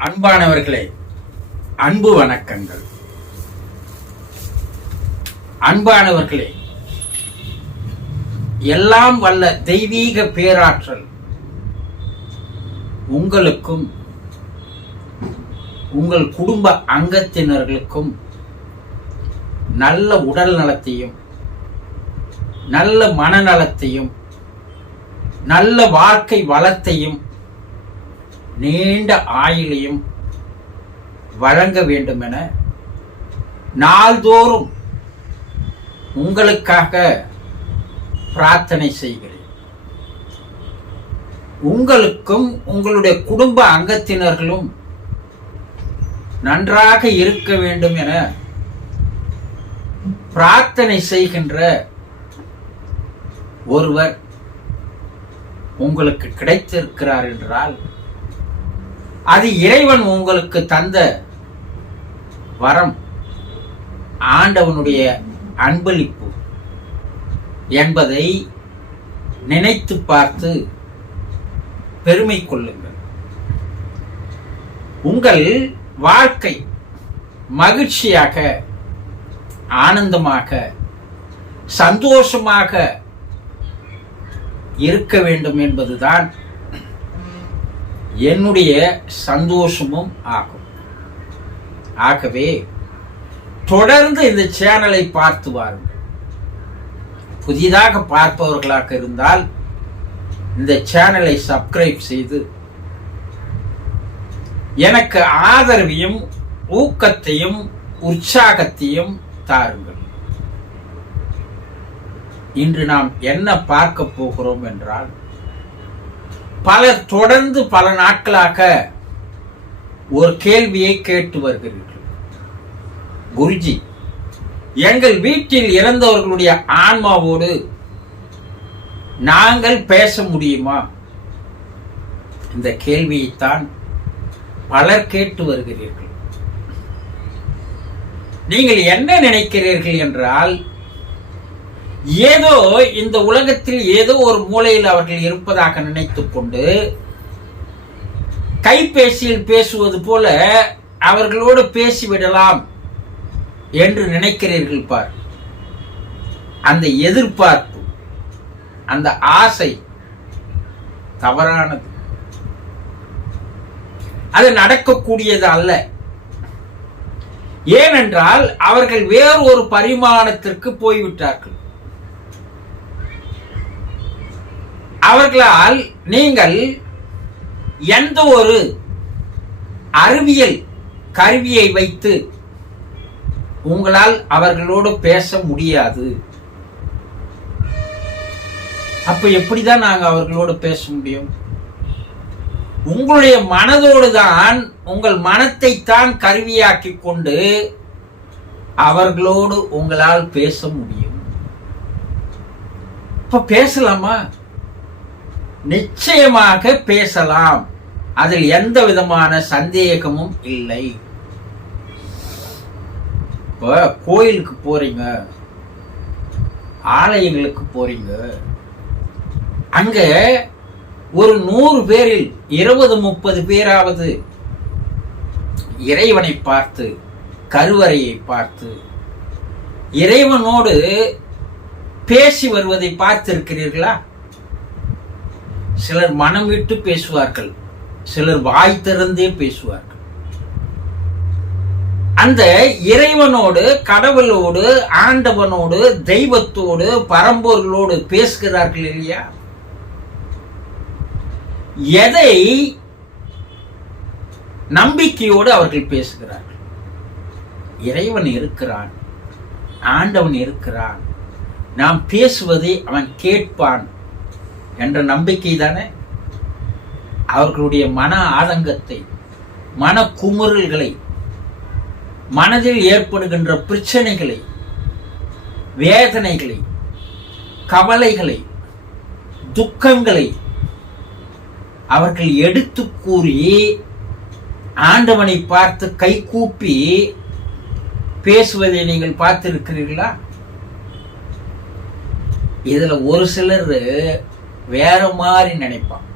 அன்பானவர்களே அன்பு வணக்கங்கள். அன்பானவர்களே எல்லாம் வல்ல தெய்வீக பேராற்றல் உங்களுக்கும் உங்கள் குடும்ப அங்கத்தினர்களுக்கும் நல்ல உடல் நலத்தையும் நல்ல மனநலத்தையும் நல்ல வாழ்க்கை வளத்தையும் நீண்ட ஆயுளையும் வழங்க வேண்டும் என நாள்தோறும் உங்களுக்காக பிரார்த்தனை செய்கிறேன். உங்களுக்கும் உங்களுடைய குடும்ப அங்கத்தினர்களும் நன்றாக இருக்க வேண்டும் என பிரார்த்தனை செய்கின்ற ஒருவர் உங்களுக்கு கிடைத்திருக்கிறார் என்றால் அது இறைவன் உங்களுக்கு தந்த வரம் ஆண்டவனுடைய அன்பளிப்பு என்பதை நினைத்து பார்த்து பெருமை கொள்ளுங்கள். உங்கள் வாழ்க்கை மகிழ்ச்சியாக ஆனந்தமாக சந்தோஷமாக இருக்க வேண்டும் என்பதுதான் என்னுடைய சந்தோஷமும் ஆகும். ஆகவே தொடர்ந்து இந்த சேனலை பார்த்து வாருங்கள். புதிதாக பார்ப்பவர்களாக இருந்தால் இந்த சேனலை சப்ஸ்கிரைப் செய்து எனக்கு ஆதரவையும் ஊக்கத்தையும் உற்சாகத்தையும் தாருங்கள். இன்று நாம் என்ன பார்க்க போகிறோம் என்றால் பலர் தொடர்ந்து பல நாட்களாக ஒரு கேள்வியை கேட்டு வருகிறீர்கள். குருஜி எங்கள் வீட்டில் இறந்தவர்களுடைய ஆன்மாவோடு நாங்கள் பேச முடியுமா? இந்த கேள்வியைத்தான் பலர் கேட்டு வருகிறீர்கள். நீங்கள் என்ன நினைக்கிறீர்கள் என்றால் ஏதோ இந்த உலகத்தில் ஏதோ ஒரு மூலையில் அவர்கள் இருப்பதாக நினைத்து கொண்டு கைபேசியில் பேசுவது போல அவர்களோடு பேசிவிடலாம் என்று நினைக்கிறீர்கள் பார். அந்த எதிர்பார்ப்பு அந்த ஆசை தவறானது. அது நடக்கக்கூடியது அல்ல. ஏனென்றால் அவர்கள் வேறு ஒரு பரிமாணத்திற்கு போய்விட்டார்கள். அவர்களால் நீங்கள் எந்த ஒரு அறிவியல் கருவியை வைத்து உங்களால் அவர்களோடு பேச முடியாது. அப்ப எப்படிதான் நாங்க அவர்களோடு பேச முடியும்? உங்களுடைய மனதோடு தான் உங்கள் மனத்தை தான் கருவியாக்கி கொண்டு அவர்களோடு உங்களால் பேச முடியும். இப்ப பேசலாமா? நிச்சயமாக பேசலாம். அதில் எந்த விதமான சந்தேகமும் இல்லை. இப்போ கோயிலுக்கு போறீங்க. ஆலயங்களுக்கு போறீங்க. அங்க ஒரு நூறு பேரில் இருபது முப்பது பேராவது இறைவனை பார்த்து கருவறையை பார்த்து இறைவனோடு பேசி வருவதை பார்த்திருக்கிறீர்களா? சிலர் மனம் விட்டு பேசுவார்கள் சிலர் வாய் திறந்தே பேசுவார்கள். அந்த இறைவனோடு கடவுளோடு ஆண்டவனோடு தெய்வத்தோடு பரம்பொருளோடு பேசுகிறார்கள் இல்லையா? எதை நம்பிக்கையோடு அவர்கள் பேசுகிறார்கள்? இறைவன் இருக்கிறான் ஆண்டவன் இருக்கிறான் நாம் பேசுவதை அவன் கேட்பான். என்ற நம்பிக்கை தானே அவர்களுடைய மன ஆதங்கத்தை மன குமுறல்களை மனதில் ஏற்படுகின்ற பிரச்சனைகளை வேதனைகளை கவலைகளை துக்கங்களை அவர்கள் எடுத்து கூறி ஆண்டவனை பார்த்து கைகூப்பி பேசுவதை நீங்கள் பார்த்திருக்கிறீர்களா? இதில் ஒரு சிலர் வேற மாதிரி நினைப்பான்.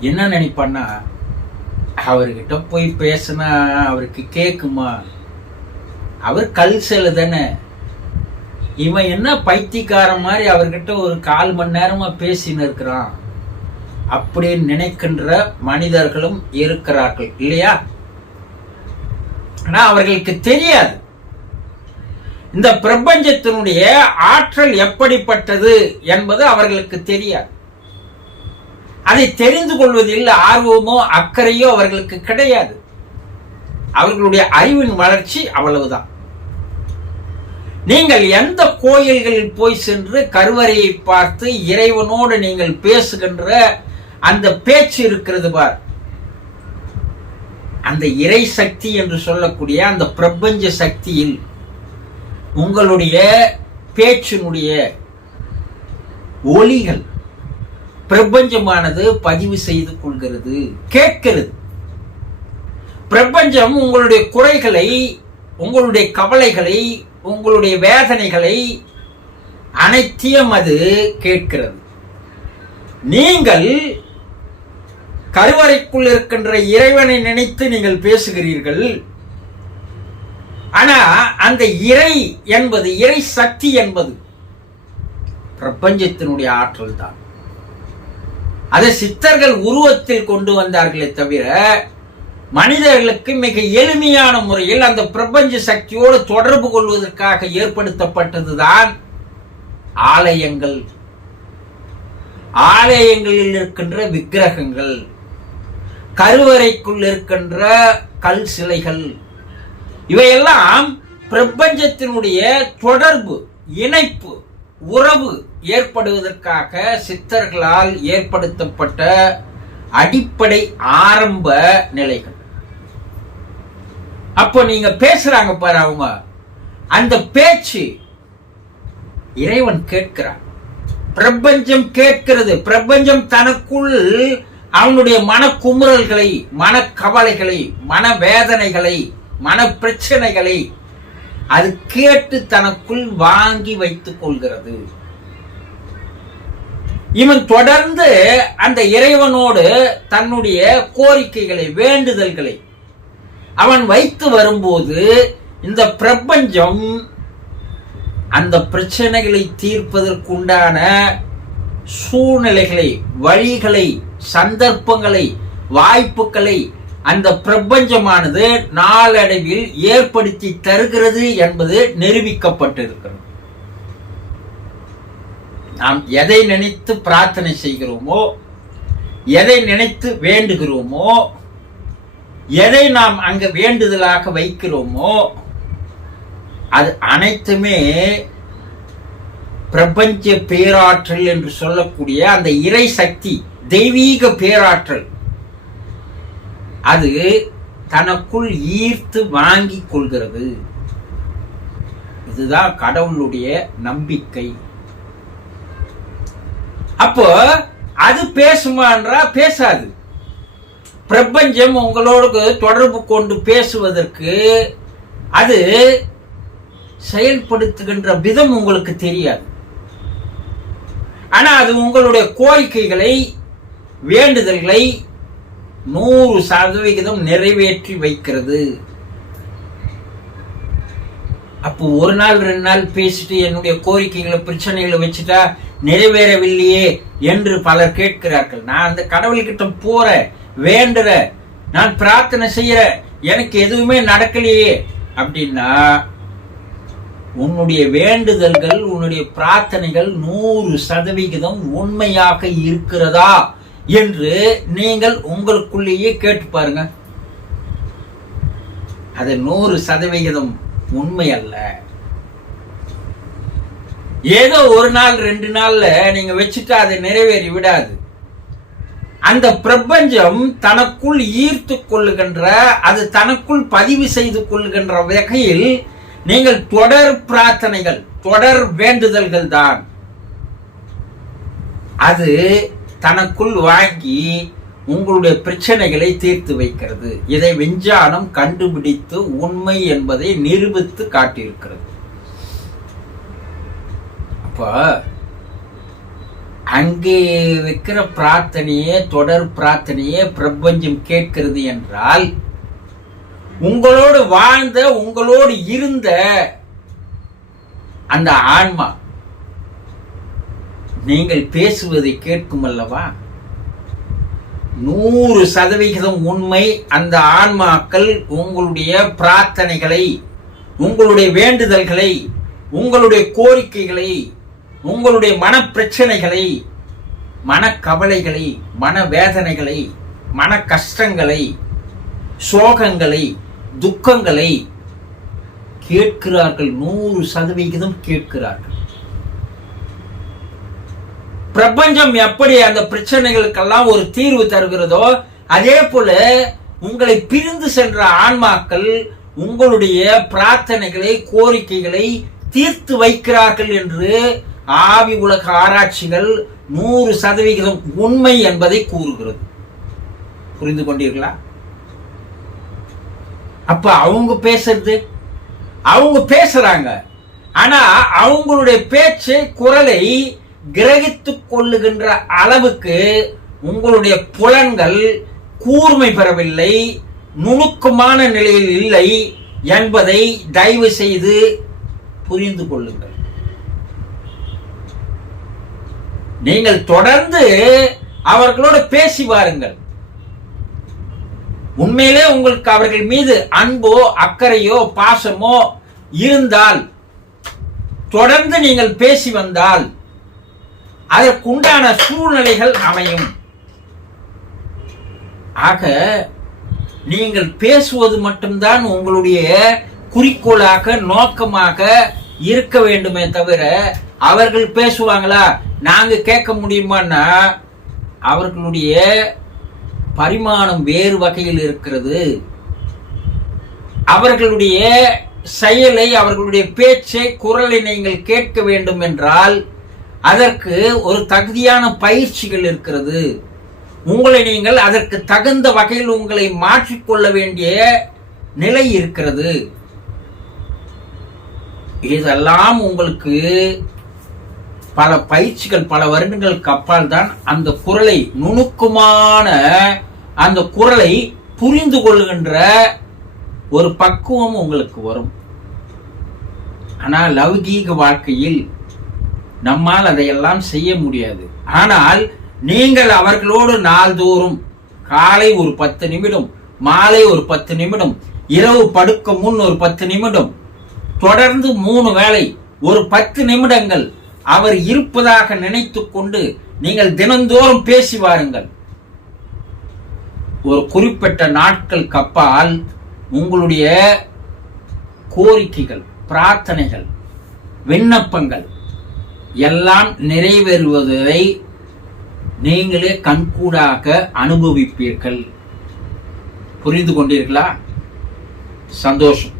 என்ன நினைப்பான்னா அவர்கிட்ட போய் பேசினா அவருக்கு கேட்குமா அவர் கல் சிலை தானே. இவன் என்ன பைத்தியக்காரன் மாதிரி அவர்கிட்ட ஒரு கால் மணி நேரமா பேசின்னு இருக்கிறான். அப்படின்னு நினைக்கின்ற மனிதர்களும் இருக்கிறார்கள் இல்லையா? ஆனா அவர்களுக்கு தெரியாது. இந்த பிரபஞ்சத்தினுடைய ஆற்றல் எப்படிப்பட்டது என்பது அவர்களுக்கு தெரியாது. அதை தெரிந்து கொள்வதில் ஆர்வமோ அக்கறையோ அவர்களுக்கு கிடையாது. அவர்களுடைய அறிவின் வளர்ச்சி அவ்வளவுதான். நீங்கள் எந்த கோயில்களில் போய் சென்று கருவறையை பார்த்து இறைவனோடு நீங்கள் பேசுகின்ற அந்த பேச்சு இருக்கிறது பார். அந்த இறை சக்தி என்று சொல்லக்கூடிய அந்த பிரபஞ்ச சக்தியில் உங்களுடைய பேச்சினுடைய ஒலிகள் பிரபஞ்சமானது பதிவு செய்து கொள்கிறது கேட்கிறது. பிரபஞ்சம் உங்களுடைய குறைகளை உங்களுடைய கவலைகளை உங்களுடைய வேதனைகளை அனைத்தையும் அது கேட்கிறது. நீங்கள் கருவறைக்குள் இருக்கின்ற இறைவனை நினைத்து நீங்கள் பேசுகிறீர்கள். ஆனா அந்த இறை என்பது இறை சக்தி என்பது பிரபஞ்சத்தினுடைய ஆற்றல் தான் அதை சித்தர்கள் உருவத்தில் கொண்டு வந்தார்களே தவிர மனிதர்களுக்கு மிக எளிமையான முறையில் அந்த பிரபஞ்ச சக்தியோடு தொடர்பு கொள்வதற்காக ஏற்படுத்தப்பட்டதுதான் ஆலயங்கள். ஆலயங்களில் இருக்கின்ற விக்கிரகங்கள் கருவறைக்குள் இருக்கின்ற கல் சிலைகள் இவையெல்லாம் பிரபஞ்சத்தினுடைய தொடர்பு இணைப்பு உறவு ஏற்படுவதற்காக சித்தர்களால் ஏற்படுத்தப்பட்ட அடிப்படை ஆரம்ப நிலைகள். அப்போ நீங்க பேசுறாங்க பாரு அவங்க. அந்த பேச்சு இறைவன் கேட்கிறான். பிரபஞ்சம் கேட்கிறது. பிரபஞ்சம் தனக்குள் அவனுடைய மன குமுறல்களை மன கவலைகளை மன வேதனைகளை மன பிரச்சனைகளை அது கேட்டு தனக்குள் வாங்கி வைத்துக் கொள்கிறது. இவன் தொடர்ந்து அந்த இறைவனோடு தன்னுடைய கோரிக்கைகளை வேண்டுதல்களை அவன் வைத்து வரும்போது இந்த பிரபஞ்சம் அந்த பிரச்சனைகளை தீர்ப்பதற்குண்டான சூழ்நிலைகளை வழிகளை சந்தர்ப்பங்களை வாய்ப்புகளை அந்த பிரபஞ்சமானது நாளடைவில் ஏற்படுத்தி தருகிறது என்பது நிரூபிக்கப்பட்டிருக்கிறது. நாம் எதை நினைத்து பிரார்த்தனை செய்கிறோமோ எதை நினைத்து வேண்டுகிறோமோ எதை நாம் அங்கு வேண்டுதலாக வைக்கிறோமோ அது அனைத்துமே பிரபஞ்ச பேராற்றல் என்று சொல்லக்கூடிய அந்த இறை சக்தி தெய்வீக பேராற்றல் அது தனக்குள் ஈர்த்து வாங்கி கொள்கிறது. இதுதான் கடவுளுடைய நம்பிக்கை. அப்போ அது பேசுமான்றா பேசாது. பிரபஞ்சம் உங்களோடு தொடர்பு கொண்டு பேசுவதற்கு அது செயல்படுத்துகின்ற விதம் உங்களுக்கு தெரியாது. ஆனால் அது உங்களுடைய கோரிக்கைகளை வேண்டுதல்களை நூறு சதவிகிதம் நிறைவேற்றி வைக்கிறது. அப்போ ஒரு நாள் ரெண்டு நாள் பேசிட்டு என்னுடைய கோரிக்கைகளை பிரச்சனைகளை வச்சுட்டா நிறைவேறவில்லையே என்று பலர் கேட்கிறார்கள். நான் அந்த கடவுள்கிட்ட போற வேண்டுற நான் பிரார்த்தனை செய்யற எனக்கு எதுவுமே நடக்கலையே அப்படின்னா உன்னுடைய வேண்டுதல்கள் உன்னுடைய பிரார்த்தனைகள் நூறு சதவிகிதம் உண்மையாக இருக்கிறதா? என்று நீங்கள் உங்களுக்குள்ளேயே கேட்டு பாருங்க. அது நூறு சதவிகிதம் உண்மை அல்ல. ஏதோ ஒரு நாள் ரெண்டு நாள்ல நீங்க வச்சுட்டு அதை நிறைவேறி விடாது. அந்த பிரபஞ்சம் தனக்குள் ஈர்த்து கொள்ளுகின்ற அது தனக்குள் பதிவு செய்து கொள்கின்ற வகையில் நீங்கள் தொடர் பிரார்த்தனைகள் தொடர் வேண்டுதல்கள் தான். அது தனக்குள் வாங்கி உங்களுடைய பிரச்சனைகளை தீர்த்து வைக்கிறது. இதை விஞ்ஞானம் கண்டுபிடித்து உண்மை என்பதை நிரூபித்து காட்டியிருக்கிறது. அப்ப அங்கே வைக்கிற பிரார்த்தனையே தொடர் பிரார்த்தனையே பிரபஞ்சம் கேட்கிறது என்றால் உங்களோடு வாழ்ந்த உங்களோடு இருந்த அந்த ஆன்மா நீங்கள் பேசுவதை கேட்கும் அல்லவா? நூறு சதவிகிதம் உண்மை. அந்த ஆன்மாக்கள் உங்களுடைய பிரார்த்தனைகளை உங்களுடைய வேண்டுதல்களை உங்களுடைய கோரிக்கைகளை உங்களுடைய மன பிரச்சனைகளை மனக்கவலைகளை மன வேதனைகளை மன கஷ்டங்களை சோகங்களை துக்கங்களை கேட்கிறார்கள். நூறு சதவிகிதம் கேட்கிறார்கள். பிரபஞ்சம் எப்படி அந்த பிரச்சனைகளுக்கெல்லாம் ஒரு தீர்வு தருகிறதோ அதே போல உங்களை பிரிந்து சென்ற ஆன்மாக்கள் உங்களுடைய பிரார்த்தனைகளை கோரிக்கைகளை தீர்த்து வைக்கிறார்கள் என்று ஆவி உலக ஆராய்ச்சிகள் நூறு சதவிகிதம் உண்மை என்பதை கூறுகிறது. புரிந்து கொண்டீர்களா? அப்ப அவங்க பேசுறது? அவங்க பேசுறாங்க. ஆனா அவங்களுடைய பேச்சு குரலை கிரகித்துக் கொள்ளுகின்ற அளவுக்கு உங்களுடைய புலன்கள் கூர்மை பெறவில்லை நுணுக்கமான நிலையில் இல்லை என்பதை தயவு செய்து புரிந்து கொள்ளுங்கள். நீங்கள் தொடர்ந்து அவர்களோடு பேசி வாருங்கள். உண்மையிலே உங்களுக்கு அவர்கள் மீது அன்போ அக்கறையோ பாசமோ இருந்தால் தொடர்ந்து நீங்கள் பேசி வந்தால் அதற்குண்டான சூழ்நிலைகள் அமையும். ஆக நீங்கள் பேசுவது மட்டும்தான் உங்களுடைய குறிக்கோளாக நோக்கமாக இருக்க வேண்டுமே தவிர அவர்கள் பேசுவாங்களா? நாங்க கேட்க முடியுமான்னா அவர்களுடைய பரிமாணம் வேறு வகையில் இருக்கிறது. அவர்களுடைய செயலை அவர்களுடைய பேச்சை குரலை நீங்கள் கேட்க வேண்டும் என்றால் அதற்கு ஒரு தகுதியான பயிற்சிகள் இருக்கிறது. உங்களை நீங்கள் அதற்கு தகுந்த வகையில் உங்களை மாற்றிக்கொள்ள வேண்டிய நிலை இருக்கிறது. இதெல்லாம் உங்களுக்கு பல பயிற்சிகள் பல வருடங்களுக்கு அப்பால் தான் அந்த குரலை நுணுக்கமான அந்த குரலை புரிந்து கொள்கின்ற ஒரு பக்குவம் உங்களுக்கு வரும். ஆனால் லௌகீக வாழ்க்கையில் நம்மால் அதையெல்லாம் செய்ய முடியாது. ஆனால் நீங்கள் அவர்களோடு நாள்தோறும் காலை ஒரு பத்து நிமிடம் மாலை ஒரு பத்து நிமிடம் இரவு படுக்க முன் ஒரு பத்து நிமிடம் தொடர்ந்து மூணு வேளை ஒரு பத்து நிமிடங்கள் அவர் இருப்பதாக நினைத்து கொண்டு நீங்கள் தினந்தோறும் பேசி வாருங்கள். ஒரு குறிப்பிட்ட நாட்கள் கப்பால் உங்களுடைய கோரிக்கைகள் பிரார்த்தனைகள் விண்ணப்பங்கள் எல்லாம் நிறைவேறுவதை நீங்களே கண்கூடாக அனுபவிப்பீர்கள். புரிந்து கொண்டீர்களா? சந்தோஷம்.